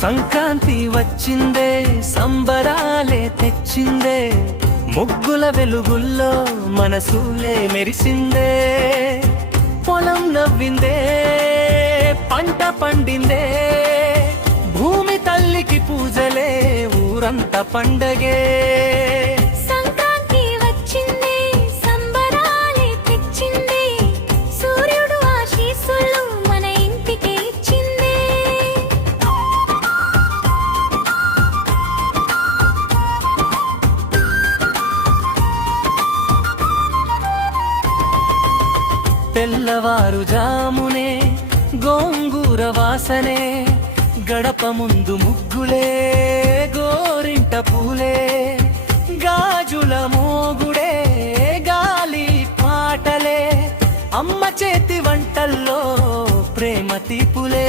సంక్రాంతి వచ్చిందే సంబరాలే తెచ్చిందే ముగ్గుల వెలుగుల్లో మనసులే మెరిసిందే పొలం నవ్విందే పంట పండిందే భూమి తల్లికి పూజలే ఊరంతా పండగే తెల్లవారుజామునే గోంగూర వాసనే గడప ముందు ముగ్గులే గోరింట పూలే గాజుల మోగుడే గాలి పాటలే అమ్మ చేతి వంటల్లో ప్రేమ తీపులే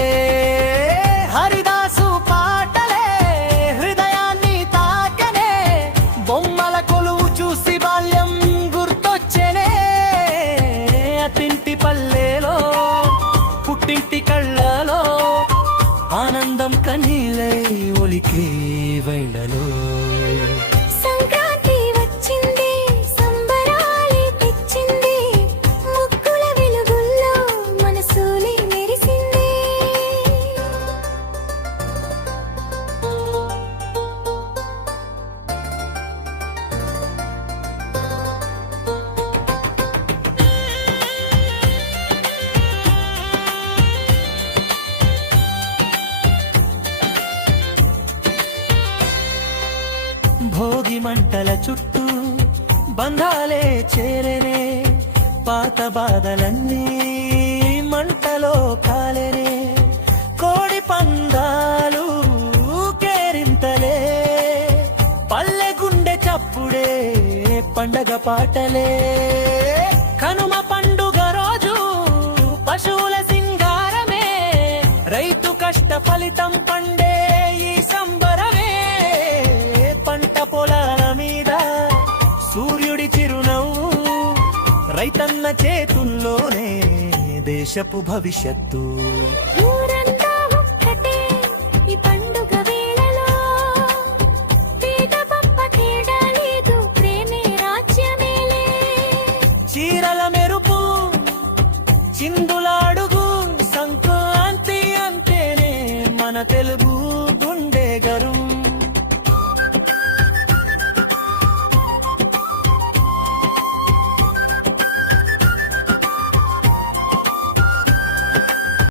హరిదాసు పాటలే హృదయాన్ని తాకనే బొమ్మల కొలువు చూసి బాల్యం గుర్తొచ్చెనే అతింటి పల్లెలో పుట్టింటి కళ్ళలో ఆనందం కన్నీలై ఒలికే వేళలో సంక్రాంతి వచ్చింది సంబరాలే తెచ్చింది ముగ్గుల వెలుగుల్లో మనసులే మెరిసింది భోగి మంటల చుట్టూ బంధాలే చేరనే పాత బాధలన్నీ మంటలో కాలనే కోడి పందాలు కేరింతలే పల్లె గుండె చప్పుడే పండగ పాటలే కనుమ పండుగ రోజు పశువుల సింగారమే రైతు కష్ట ఫలితం పండే ఈ సంబరమే పంట పొలాల మీద సూర్యుడి చిరునవ్వు రైతన్న చేతుల్లోనే దేశపు భవిష్యత్తు ఊరంతా ఒక్కటే ఈ పండుగ వేళలో పేద గొప్ప తేడా లేదు ప్రేమే రాజ్యమేలే చీరల మెరుపు చిందులాడుగు సంక్రాంతి అంటేనే మన తెలుగు